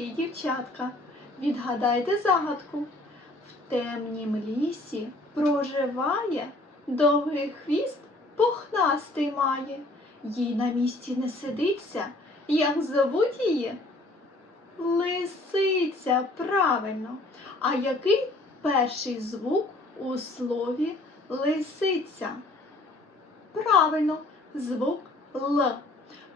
і дівчатка, відгадайте загадку. В темнім лісі проживає, довгий хвіст пухнастий має. Їй на місці не сидиться, як зовуть її? Лисиця, правильно. А який перший звук у слові лисиця? Правильно, звук Л.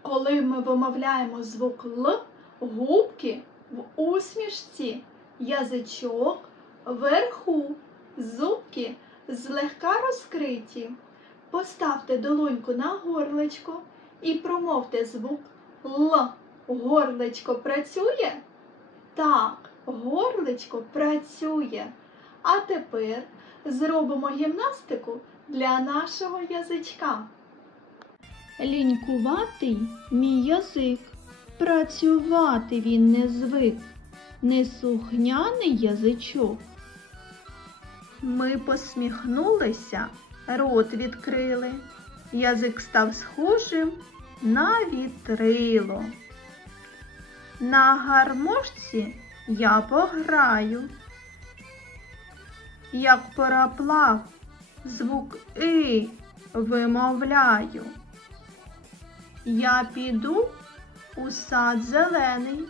Коли ми вимовляємо звук Л, губки в усмішці, язичок вверху, зубки злегка розкриті. Поставте долоньку на горлечко і промовте звук Л. Горлечко працює? Так, горлечко працює. А тепер зробимо гімнастику для нашого язичка. Лінькуватий мій язик, працювати він не звик, неслухняний язичок. Ми посміхнулися, рот відкрили, язик став схожим на вітрило. На гармошці я пограю, як параплав, звук и вимовляю. Я піду у сад зелений,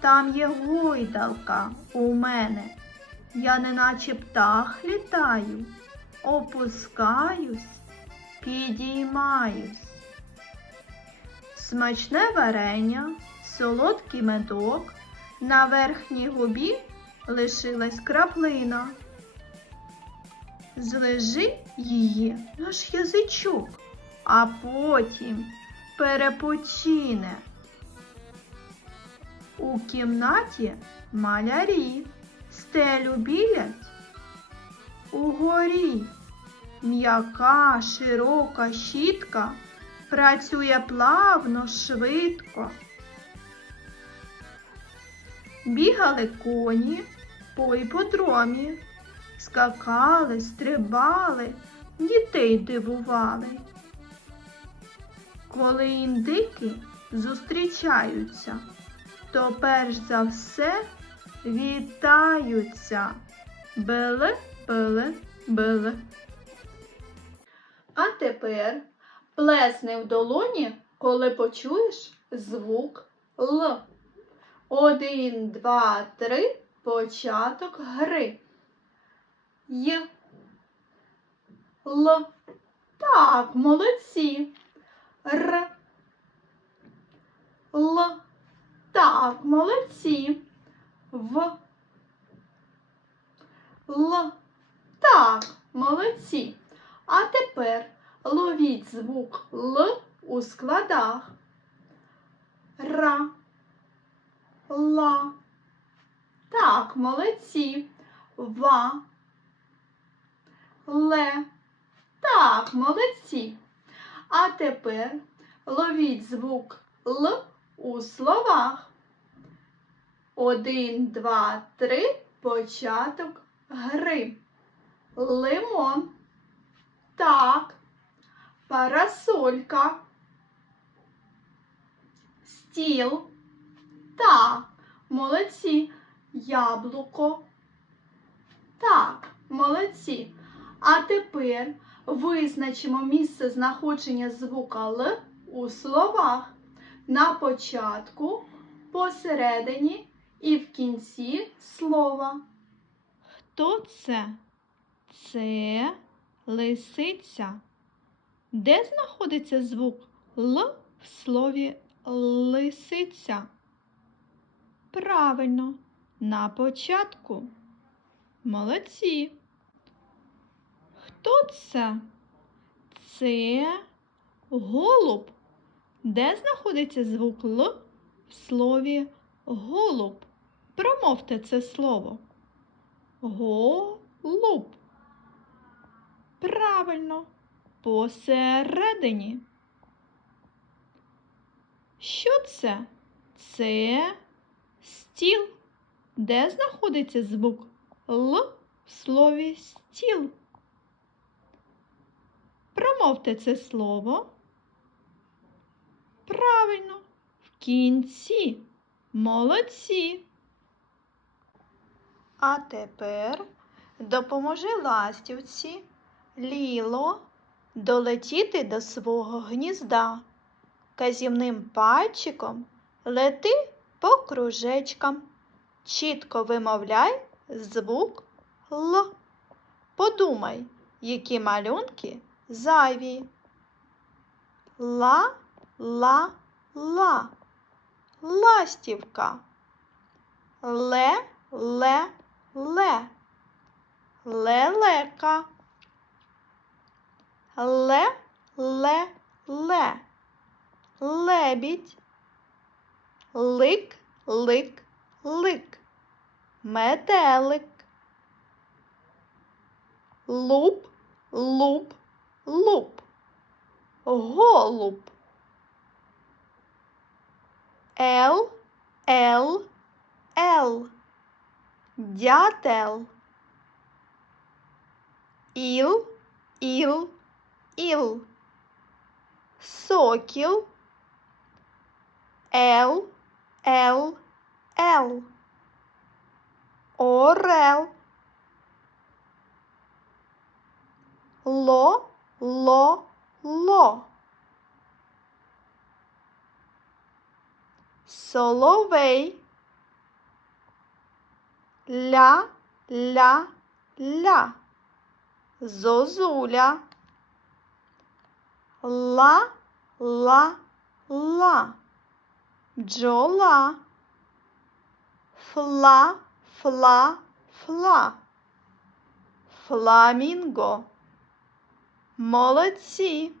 там є гойдалка у мене. Я неначе птах літаю, опускаюсь, підіймаюсь. Смачне варення, солодкий медок, на верхній губі лишилась краплина. Злежи її наш язичок, а потім перепочине. У кімнаті малярі стелю білять угорі. М'яка широка щітка працює плавно, швидко. Бігали коні по іподромі, скакали, стрибали, дітей дивували. Коли індики зустрічаються, то перш за все вітаються. Беле, беле, беле. А тепер плесни в долоні, коли почуєш звук Л. Один, два, три, початок гри. Й. Л. Так, молодці. Р. Л. Так, молодці. В. Л. Так, молодці. А тепер ловіть звук Л у складах. Ра. Ла. Так, молодці. Ва. Ле. Так, молодці. А тепер ловіть звук Л у словах. Один, два, три, початок гри. Лимон. Так. Парасолька. Стіл. Так. Молодці. Яблуко. Так, молодці. А тепер визначимо місце знаходження звука Л у словах на початку, посередині і в кінці слова. Хто це? Це лисиця. Де знаходиться звук Л в слові лисиця? Правильно, на початку. Молодці. Хто це? Це голуб. Де знаходиться звук Л в слові голуб? Промовте це слово. Голуб. Правильно, посередині. Що це? Це стіл. Де знаходиться звук Л в слові стіл? Промовте це слово. Правильно, в кінці. Молодці. А тепер допоможи ластівці Ліло долетіти до свого гнізда. Казівним пальчиком лети по кружечкам. Чітко вимовляй звук Л. Подумай, які малюнки зайві. Ла, ла, ла. Ластівка. Ле, ле, ле. Лелека. Ле, ле, ле. Лебідь. Лик, лик, лик. Метелик. Луп, луп, луп. Голуб. Л, Л, Л. Дятел. Іл, іл, іл. Сокіл. Л, Л, Л. Орел. Ло, ло, ло. Соловей. Ля, ля, ля. Зозуля. Ла, ла, ла. Бджола. Фла, фла, фла. Фламінго. Молодці.